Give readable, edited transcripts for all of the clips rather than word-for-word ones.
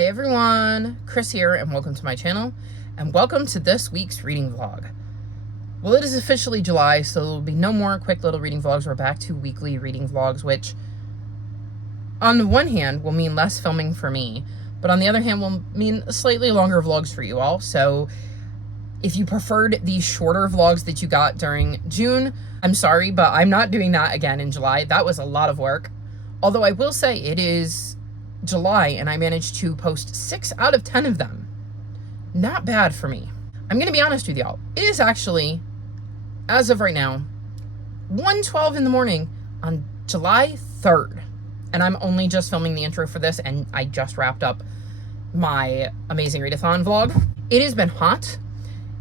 Hey everyone, Chris here, and welcome to my channel, and welcome to this week's reading vlog. Well, it is officially July, so there will be no more quick little reading vlogs. We're back to weekly reading vlogs, which on the one hand will mean less filming for me, but on the other hand will mean slightly longer vlogs for you all. So if you preferred the shorter vlogs that you got during June, I'm sorry, but I'm not doing that again in July. That was a lot of work. Although I will say it is July and I managed to post 6 out of 10 of them. Not bad for me. I'm going to be honest with y'all. It is actually, as of right now, 1:12 in the morning on July 3rd. And I'm only just filming the intro for this, and I just wrapped up my Amazing Readathon vlog. It has been hot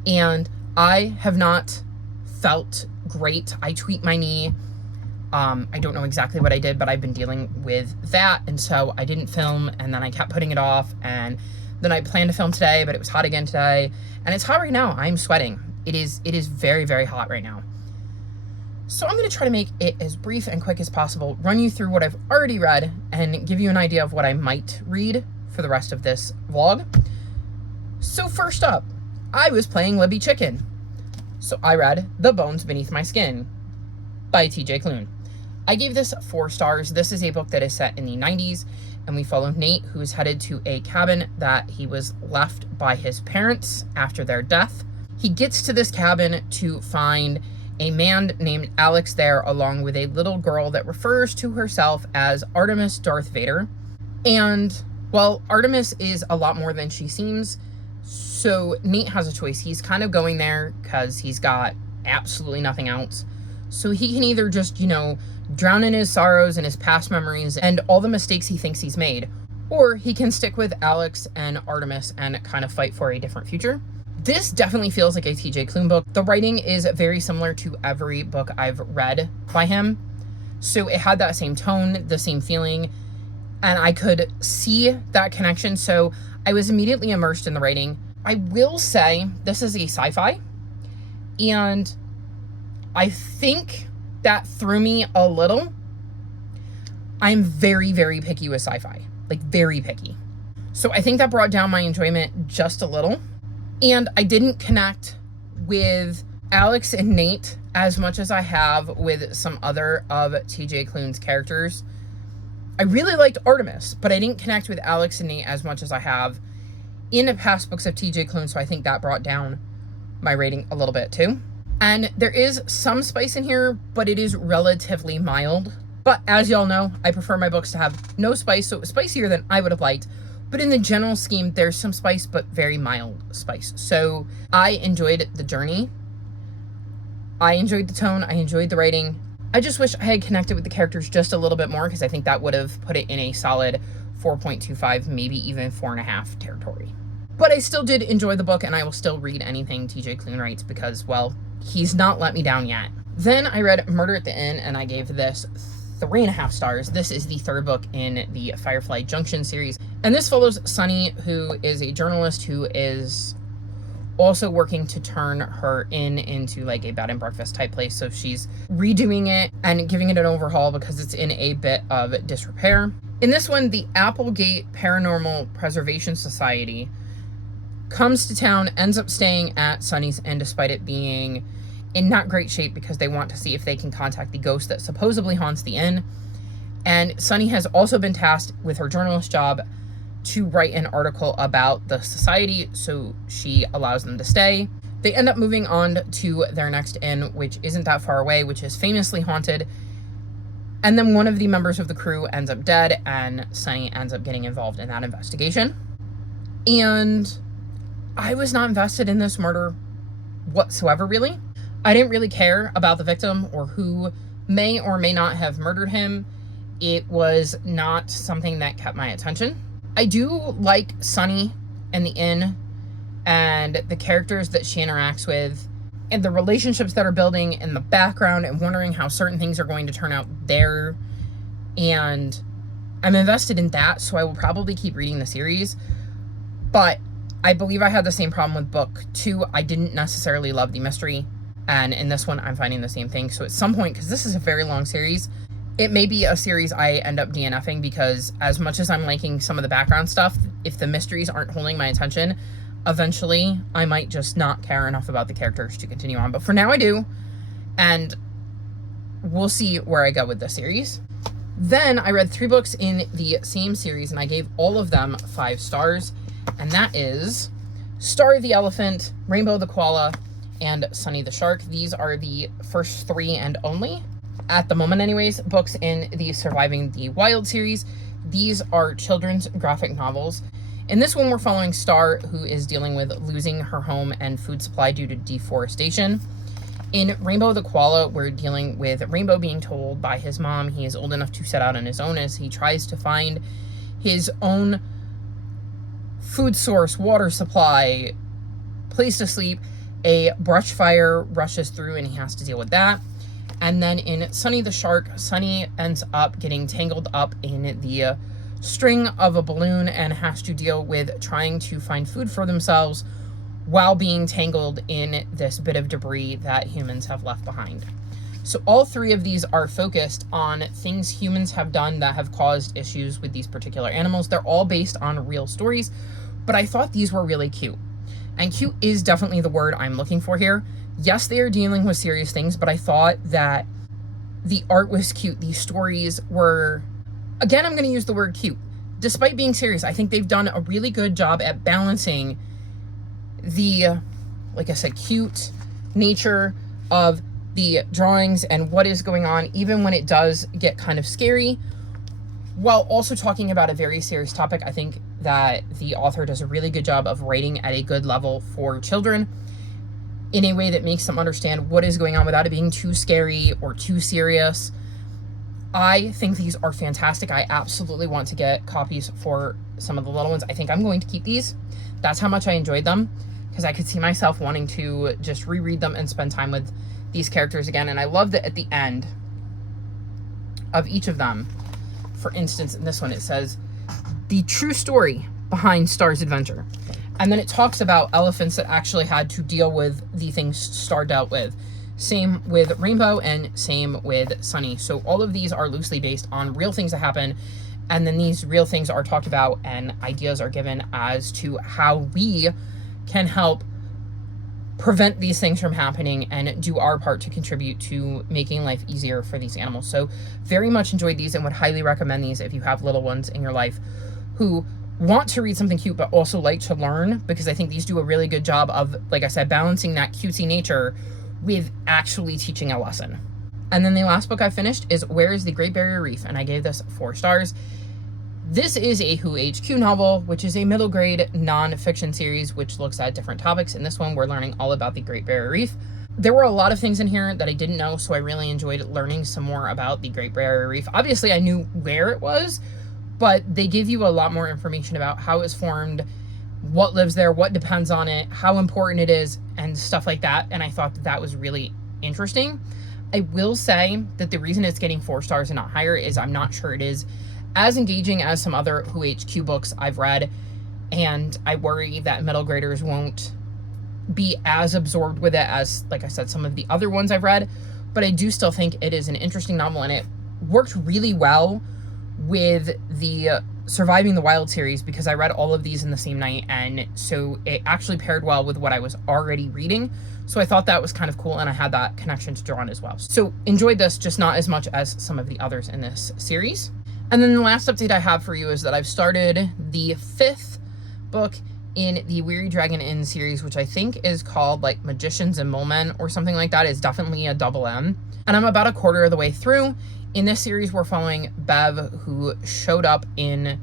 and I have not felt great. I tweaked my knee. I don't know exactly what I did, but I've been dealing with that, and so I didn't film, and then I kept putting it off, and then I planned to film today, but it was hot again today, and it's hot right now. I'm sweating. It is very, very hot right now. So I'm going to try to make it as brief and quick as possible, run you through what I've already read, and give you an idea of what I might read for the rest of this vlog. So first up, I was playing Libby Chicken. So I read The Bones Beneath My Skin by TJ Klune. I gave this 4 stars. This is a book that is set in the 90s, and we follow Nate, who is headed to a cabin that he was left by his parents after their death. He gets to this cabin to find a man named Alex there, along with a little girl that refers to herself as Artemis Darth Vader. And, well, Artemis is a lot more than she seems, so Nate has a choice. He's kind of going there because he's got absolutely nothing else. So he can either just, drown in his sorrows and his past memories and all the mistakes he thinks he's made, or he can stick with Alex and Artemis and kind of fight for a different future. This definitely feels like a TJ Klune book. The writing is very similar to every book I've read by him. So it had that same tone, the same feeling, and I could see that connection. So I was immediately immersed in the writing. I will say this is a sci-fi, and I think that threw me a little. I'm very, very picky with sci-fi, like very picky. So I think that brought down my enjoyment just a little. And I didn't connect with Alex and Nate as much as I have with some other of TJ Klune's characters. I really liked Artemis, but I didn't connect with Alex and Nate as much as I have in the past books of TJ Klune, so I think that brought down my rating a little bit too. And there is some spice in here, but it is relatively mild. But as y'all know, I prefer my books to have no spice, so it was spicier than I would have liked. But in the general scheme, there's some spice, but very mild spice. So I enjoyed the journey. I enjoyed the tone. I enjoyed the writing. I just wish I had connected with the characters just a little bit more, because I think that would have put it in a solid 4.25, maybe even 4.5 territory. But I still did enjoy the book, and I will still read anything TJ Klune writes because, well, he's not let me down yet. Then I read Murder at the Inn, and I gave this 3.5 stars. This is the 3rd book in the Firefly Junction series. And this follows Sunny, who is a journalist who is also working to turn her inn into like a bed and breakfast type place. So she's redoing it and giving it an overhaul because it's in a bit of disrepair. In this one, the Applegate Paranormal Preservation Society comes to town, ends up staying at Sunny's Inn despite it being in not great shape because they want to see if they can contact the ghost that supposedly haunts the inn. And Sunny has also been tasked with her journalist job to write an article about the society, so she allows them to stay. They end up moving on to their next inn, which isn't that far away, which is famously haunted. And then one of the members of the crew ends up dead, and Sunny ends up getting involved in that investigation. And I was not invested in this murder whatsoever, really. I didn't really care about the victim or who may or may not have murdered him. It was not something that kept my attention. I do like Sunny and the inn and the characters that she interacts with and the relationships that are building in the background and wondering how certain things are going to turn out there. And I'm invested in that, so I will probably keep reading the series. But I believe I had the same problem with book 2. I didn't necessarily love the mystery. And in this one, I'm finding the same thing. So at some point, because this is a very long series, it may be a series I end up DNFing because as much as I'm liking some of the background stuff, if the mysteries aren't holding my attention, eventually I might just not care enough about the characters to continue on. But for now I do, and we'll see where I go with the series. Then I read 3 books in the same series, and I gave all of them 5 stars, and that is Star the Elephant, Rainbow the Koala, and Sunny the Shark. These are the first 3 and only, at the moment anyways, books in the Surviving the Wild series. These are children's graphic novels. In this one, we're following Star, who is dealing with losing her home and food supply due to deforestation. In Rainbow the Koala, we're dealing with Rainbow being told by his mom he is old enough to set out on his own as he tries to find his own food source, water supply, place to sleep. A brush fire rushes through and he has to deal with that. And then in Sunny the Shark, Sunny ends up getting tangled up in the string of a balloon and has to deal with trying to find food for themselves while being tangled in this bit of debris that humans have left behind. So all 3 of these are focused on things humans have done that have caused issues with these particular animals. They're all based on real stories, but I thought these were really cute. And cute is definitely the word I'm looking for here. Yes, they are dealing with serious things, but I thought that the art was cute. These stories were, again, I'm going to use the word cute. Despite being serious, I think they've done a really good job at balancing the, like I said, cute nature of the drawings and what is going on, even when it does get kind of scary, while also talking about a very serious topic. I think that the author does a really good job of writing at a good level for children in a way that makes them understand what is going on without it being too scary or too serious. I think these are fantastic. I absolutely want to get copies for some of the little ones. I think I'm going to keep these. That's how much I enjoyed them, because I could see myself wanting to just reread them and spend time with these characters again. And I love that at the end of each of them, for instance, in this one, it says, the true story behind Star's adventure. And then it talks about elephants that actually had to deal with the things Star dealt with. Same with Rainbow and same with Sunny. So all of these are loosely based on real things that happen. And then these real things are talked about and ideas are given as to how we can help prevent these things from happening and do our part to contribute to making life easier for these animals. So very much enjoyed these and would highly recommend these if you have little ones in your life who want to read something cute but also like to learn, because I think these do a really good job of, like I said, balancing that cutesy nature with actually teaching a lesson. And then the last book I finished is Where is the Great Barrier Reef? And I gave this 4 stars. This is a Who HQ novel, which is a middle grade non-fiction series which looks at different topics. In this one, we're learning all about the Great Barrier Reef. There were a lot of things in here that I didn't know, so I really enjoyed learning some more about the Great Barrier Reef. Obviously, I knew where it was, but they give you a lot more information about how it's formed, what lives there, what depends on it, how important it is, and stuff like that. And I thought that that was really interesting. I will say that the reason it's getting 4 stars and not higher is I'm not sure it is as engaging as some other Who HQ books I've read, and I worry that middle graders won't be as absorbed with it as, like I said, some of the other ones I've read. But I do still think it is an interesting novel, and it worked really well with the Surviving the Wild series, because I read all of these in the same night, and so it actually paired well with what I was already reading. So I thought that was kind of cool, and I had that connection to draw on as well. So enjoyed this, just not as much as some of the others in this series. And then the last update I have for you is that I've started the 5th book in the Weary Dragon Inn series, which I think is called like Magicians and Mole Men or something like that. It's definitely a double M. And I'm about a quarter of the way through. In this series, we're following Bev, who showed up in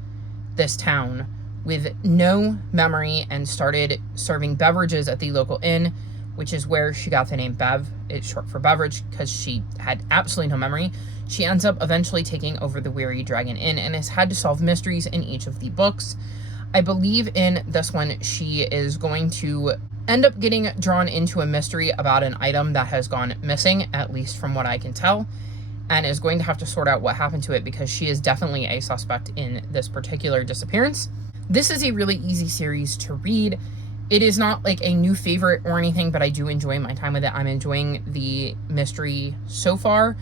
this town with no memory and started serving beverages at the local inn, which is where she got the name Bev. It's short for beverage because she had absolutely no memory. She ends up eventually taking over the Weary Dragon Inn and has had to solve mysteries in each of the books. I believe in this one, she is going to end up getting drawn into a mystery about an item that has gone missing, at least from what I can tell, and is going to have to sort out what happened to it, because she is definitely a suspect in this particular disappearance. This is a really easy series to read. It is not like a new favorite or anything, but I do enjoy my time with it. I'm enjoying the mystery so far.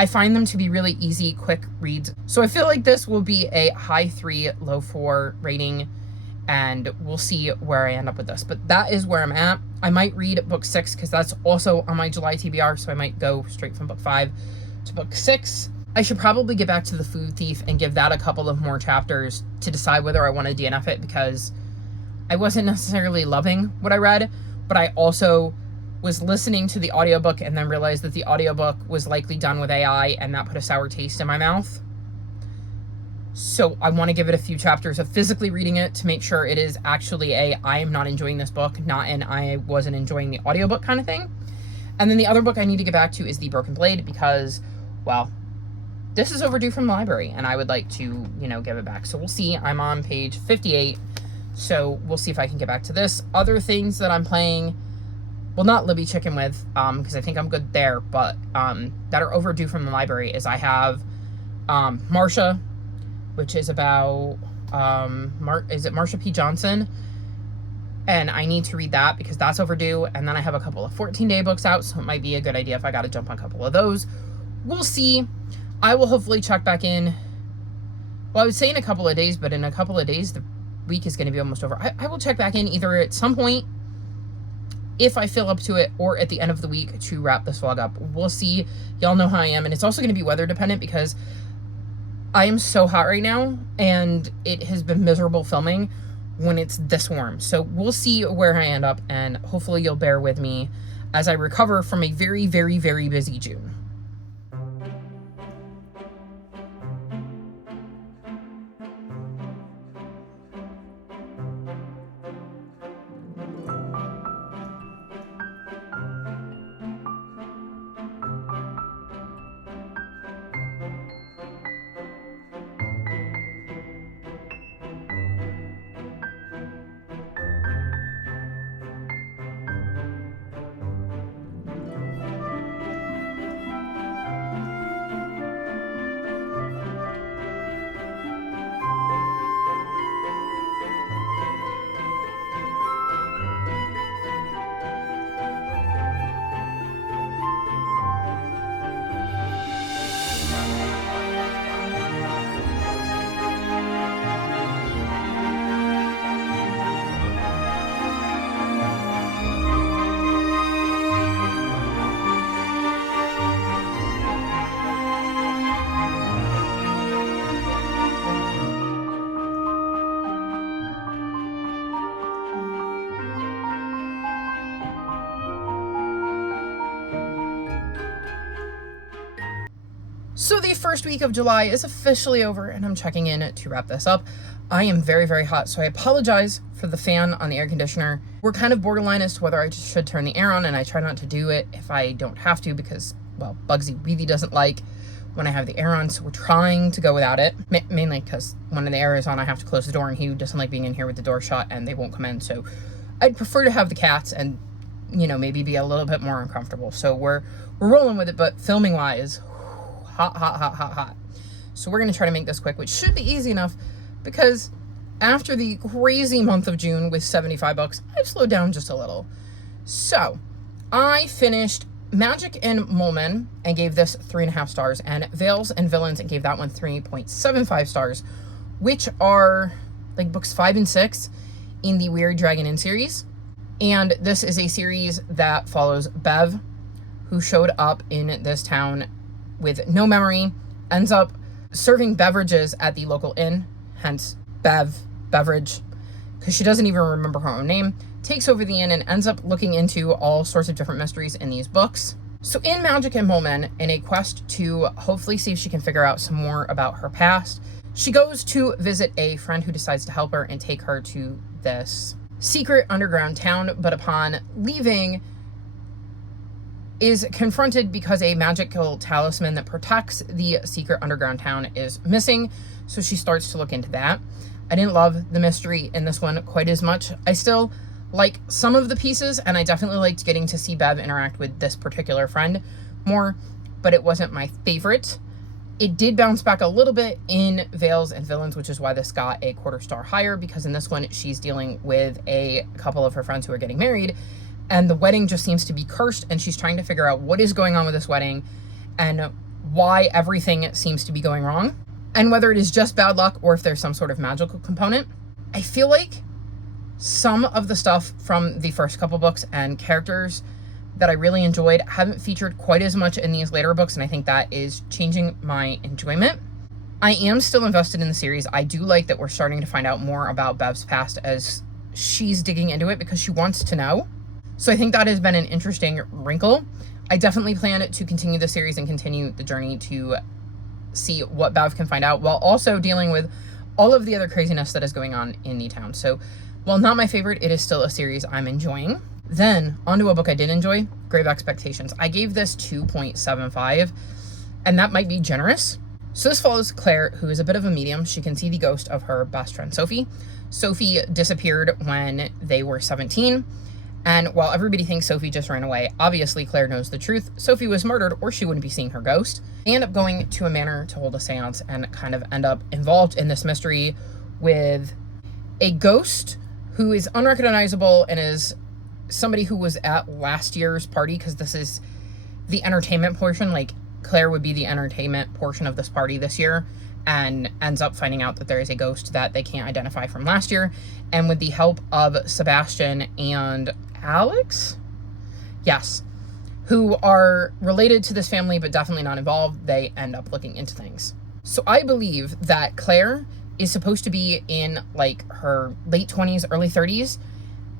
I find them to be really easy, quick reads. So I feel like this will be a high 3, low 4 rating, and we'll see where I end up with this. But that is where I'm at. I might read book 6 because that's also on my July TBR, so I might go straight from book 5 to book 6. I should probably get back to The Food Thief and give that a couple of more chapters to decide whether I want to DNF it, because I wasn't necessarily loving what I read, but I also was listening to the audiobook and then realized that the audiobook was likely done with AI, and that put a sour taste in my mouth. So I want to give it a few chapters of physically reading it to make sure it is actually I am not enjoying this book, not an I wasn't enjoying the audiobook kind of thing. And then the other book I need to get back to is The Broken Blade, because, well, this is overdue from the library and I would like to, give it back. So we'll see. I'm on page 58. So we'll see if I can get back to this. Other things that I'm playing, well, not Libby Chicken with, because I think I'm good there, but that are overdue from the library is I have Marsha, which is about, is it Marsha P. Johnson? And I need to read that because that's overdue. And then I have a couple of 14-day books out, so it might be a good idea if I got to jump on a couple of those. We'll see. I will hopefully check back in. Well, I would say in a couple of days, but in a couple of days, the week is going to be almost over. I will check back in either at some point if I feel up to it, or at the end of the week to wrap this vlog up. We'll see. Y'all know how I am. And it's also going to be weather dependent because I am so hot right now and it has been miserable filming when it's this warm. So we'll see where I end up, and hopefully you'll bear with me as I recover from a very, very, very busy June. So the first week of July is officially over, and I'm checking in to wrap this up. I am very, very hot, so I apologize for the fan on the air conditioner. We're kind of borderline as to whether I should turn the air on, and I try not to do it if I don't have to because, well, Bugsy really doesn't like when I have the air on, so we're trying to go without it. Mainly because when the air is on, I have to close the door, and he doesn't like being in here with the door shut, and they won't come in, so I'd prefer to have the cats and, maybe be a little bit more uncomfortable. So we're rolling with it, but filming-wise, hot. So we're going to try to make this quick, which should be easy enough because after the crazy month of June with 75 books, I've slowed down just a little. So I finished Magic and Moleman and gave this 3.5 stars, and Veils and Villains and gave that one 3.75 stars, which are like books 5 and 6 in the Weird Dragon Inn series. And this is a series that follows Bev, who showed up in this town with no memory, ends up serving beverages at the local inn, hence beverage, because she doesn't even remember her own name, takes over the inn and ends up looking into all sorts of different mysteries in these books. So in Magic and Moleman, in a quest to hopefully see if she can figure out some more about her past, she goes to visit a friend who decides to help her and take her to this secret underground town, but upon leaving, is confronted because a magical talisman that protects the secret underground town is missing, so she starts to look into that. I didn't love the mystery in this one quite as much. I still like some of the pieces, and I definitely liked getting to see Bev interact with this particular friend more, but it wasn't my favorite. It did bounce back a little bit in Veils and Villains, which is why this got a 1/4 star higher, because in this one, she's dealing with a couple of her friends who are getting married, and the wedding just seems to be cursed, and she's trying to figure out what is going on with this wedding and why everything seems to be going wrong, and whether it is just bad luck or if there's some sort of magical component. I feel like some of the stuff from the first couple books and characters that I really enjoyed haven't featured quite as much in these later books, and I think that is changing my enjoyment. I am still invested in the series. I do like that we're starting to find out more about Bev's past as she's digging into it because she wants to know. So I think that has been an interesting wrinkle. I definitely plan to continue the series and continue the journey to see what Bev can find out, while also dealing with all of the other craziness that is going on in Newtown. So while not my favorite, it is still a series I'm enjoying. Then onto a book I did enjoy, Grave Expectations. I gave this 2.75, and that might be generous. So this follows Claire, who is a bit of a medium. She can see the ghost of her best friend, Sophie. Sophie disappeared when they were 17. And while everybody thinks Sophie just ran away, obviously Claire knows the truth. Sophie was murdered, or she wouldn't be seeing her ghost. They end up going to a manor to hold a seance and kind of end up involved in this mystery with a ghost who is unrecognizable and is somebody who was at last year's party, because this is the entertainment portion. Like, Claire would be the entertainment portion of this party this year, and ends up finding out that there is a ghost that they can't identify from last year. And with the help of Sebastian and Alex, yes, who are related to this family but definitely not involved, they end up looking into things. So I believe that Claire is supposed to be in like her late 20s, early 30s,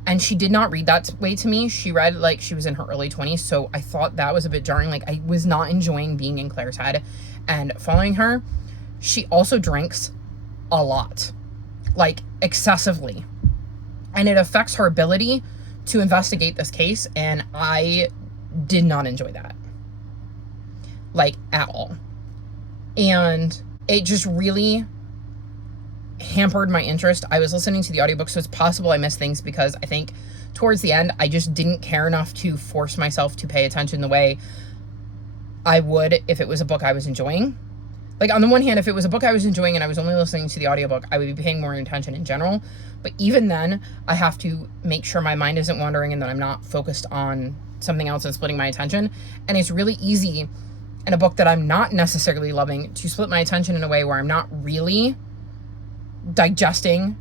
and she did not read that way to me. She read like she was in her early 20s, so I thought that was a bit jarring. Like, I was not enjoying being in Claire's head and following her. She also drinks a lot, like excessively, and it affects her ability to investigate this case, and I did not enjoy that, like, at all. And it just really hampered my interest. I was listening to the audiobook, so it's possible I missed things because I think towards the end I just didn't care enough to force myself to pay attention the way I would if it was a book I was enjoying. Like, on the one hand, if it was a book I was enjoying and I was only listening to the audiobook, I would be paying more attention in general. But even then, I have to make sure my mind isn't wandering and that I'm not focused on something else and splitting my attention. And it's really easy in a book that I'm not necessarily loving to split my attention in a way where I'm not really digesting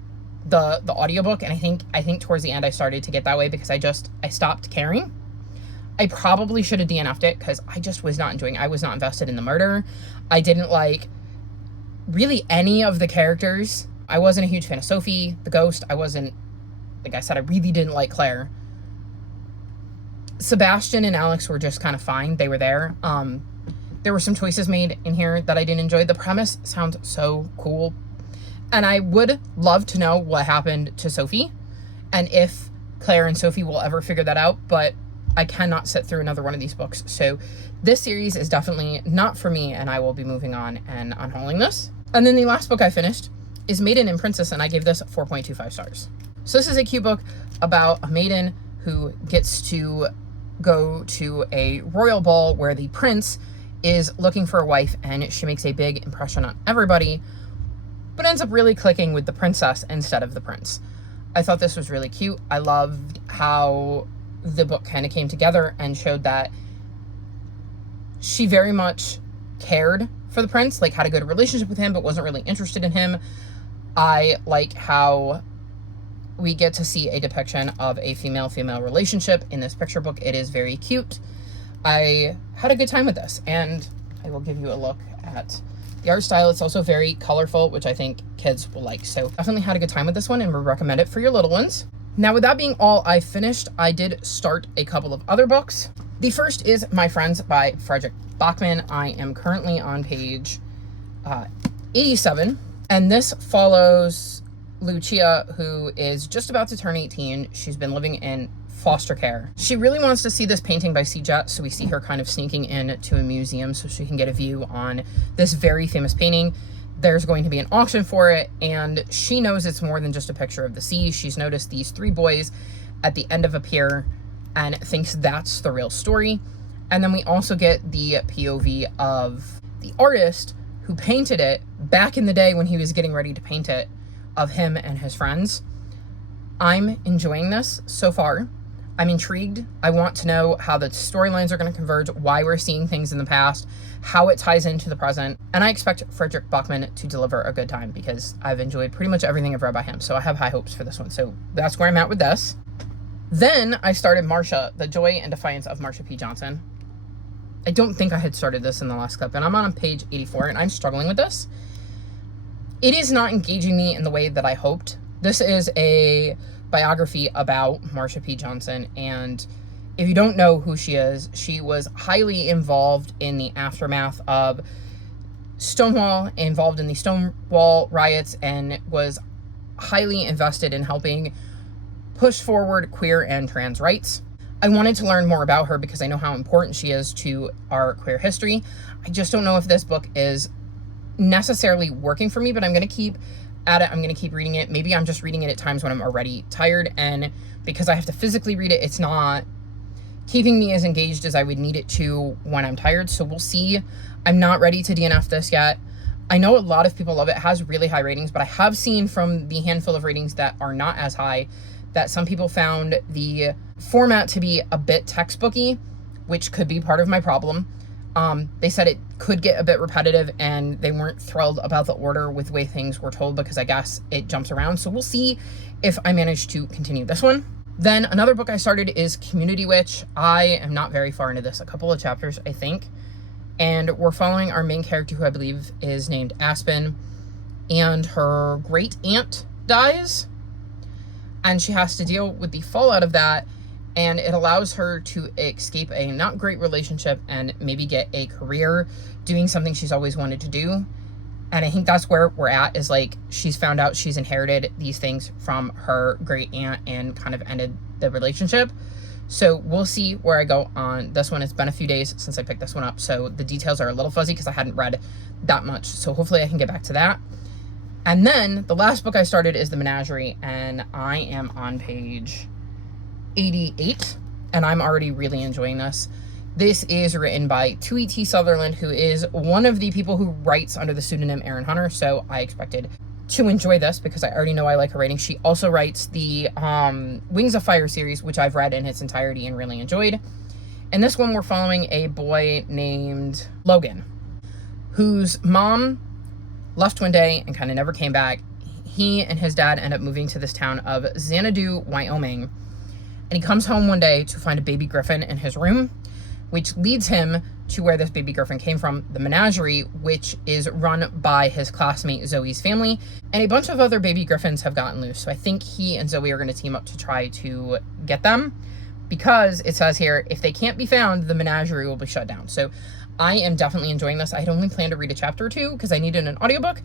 the audiobook. And I think towards the end I started to get that way because I stopped caring. I probably should have DNF'd it because I just was not enjoying it. I was not invested in the murder. I didn't like really any of the characters. I wasn't a huge fan of Sophie, the ghost. I wasn't, like I said, I really didn't like Claire. Sebastian and Alex were just kind of fine. They were there. There were some choices made in here that I didn't enjoy. The premise sounds so cool. And I would love to know what happened to Sophie and if Claire and Sophie will ever figure that out, but I cannot sit through another one of these books. So this series is definitely not for me, and I will be moving on and unhauling this. And then the last book I finished is Maiden and Princess, and I gave this 4.25 stars. So this is a cute book about a maiden who gets to go to a royal ball where the prince is looking for a wife, and she makes a big impression on everybody, but ends up really clicking with the princess instead of the prince. I thought this was really cute. I loved how the book kind of came together and showed that she very much cared for the prince, like had a good relationship with him, but wasn't really interested in him. I like how we get to see a depiction of a female-female relationship in this picture book. It is very cute. I had a good time with this, and I will give you a look at the art style. It's also very colorful, which I think kids will like. So definitely had a good time with this one and would recommend it for your little ones. Now, with that being all I finished, I did start a couple of other books. The first is My Friends by Frederick Bachman. I am currently on page 87, and this follows Lucia, who is just about to turn 18. She's been living in foster care. She really wants to see this painting by C-Jet, so we see her kind of sneaking in to a museum so she can get a view on this very famous painting. There's going to be an auction for it, and she knows it's more than just a picture of the sea. She's noticed these three boys at the end of a pier and thinks that's the real story. And then we also get the POV of the artist who painted it back in the day when he was getting ready to paint it, of him and his friends. I'm enjoying this so far. I'm intrigued. I want to know how the storylines are going to converge, why we're seeing things in the past, how it ties into the present. And I expect Frederick Buckman to deliver a good time because I've enjoyed pretty much everything I've read by him. So I have high hopes for this one. So that's where I'm at with this. Then I started Marsha, The Joy and Defiance of Marsha P. Johnson. I don't think I had started this in the last clip, and I'm on page 84, and I'm struggling with this. It is not engaging me in the way that I hoped. This is a biography about Marsha P. Johnson, and if you don't know who she is, she was highly involved in the aftermath of Stonewall, involved in the Stonewall riots, and was highly invested in helping push forward queer and trans rights. I wanted to learn more about her because I know how important she is to our queer history. I just don't know if this book is necessarily working for me, but I'm going to keep at it. I'm going to keep reading it. Maybe I'm just reading it at times when I'm already tired, and because I have to physically read it, it's not keeping me as engaged as I would need it to when I'm tired. So we'll see. I'm not ready to DNF this yet. I know a lot of people love it. It has really high ratings, but I have seen from the handful of ratings that are not as high that some people found the format to be a bit textbooky, which could be part of my problem. They said it could get a bit repetitive, and they weren't thrilled about the order with the way things were told because I guess it jumps around. So we'll see if I manage to continue this one. Then another book I started is Community Witch. I am not very far into this, a couple of chapters, I think. And we're following our main character, who I believe is named Aspen, and her great aunt dies, and she has to deal with the fallout of that, and it allows her to escape a not great relationship and maybe get a career doing something she's always wanted to do. And I think that's where we're at, is like, she's found out she's inherited these things from her great aunt and kind of ended the relationship. So we'll see where I go on this one. It's been a few days since I picked this one up, so the details are a little fuzzy because I hadn't read that much. So hopefully I can get back to that. And then the last book I started is The Menagerie, and I am on page 88, and I'm already really enjoying this. This is written by Tui T. Sutherland, who is one of the people who writes under the pseudonym Aaron Hunter, so I expected to enjoy this because I already know I like her writing. She also writes the Wings of Fire series, which I've read in its entirety and really enjoyed. And this one, we're following a boy named Logan, whose mom left one day and kind of never came back. He and his dad end up moving to this town of Xanadu, Wyoming. And he comes home one day to find a baby griffin in his room, which leads him to where this baby griffin came from, the menagerie, which is run by his classmate Zoe's family. And a bunch of other baby griffins have gotten loose. So I think he and Zoe are going to team up to try to get them, because it says here, if they can't be found, the menagerie will be shut down. So I am definitely enjoying this. I had only planned to read a chapter or two because I needed an audiobook,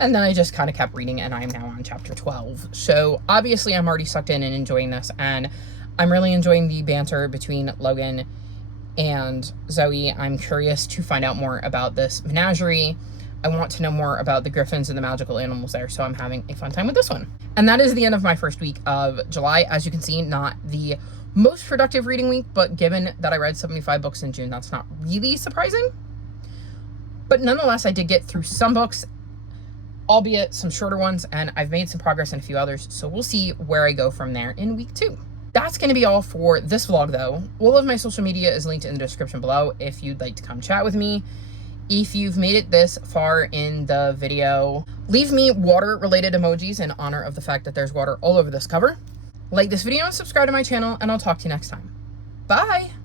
and then I just kind of kept reading, and I am now on chapter 12. So obviously I'm already sucked in and enjoying this, and I'm really enjoying the banter between Logan and Zoe. I'm curious to find out more about this menagerie. I want to know more about the griffins and the magical animals there, so I'm having a fun time with this one. And that is the end of my first week of July. As you can see, not the most productive reading week, but given that I read 75 books in June, that's not really surprising. But nonetheless, I did get through some books, albeit some shorter ones, and I've made some progress in a few others, so we'll see where I go from there in week 2. That's going to be all for this vlog, though. All of my social media is linked in the description below if you'd like to come chat with me. If you've made it this far in the video, leave me water-related emojis in honor of the fact that there's water all over this cover. Like this video and subscribe to my channel, and I'll talk to you next time. Bye!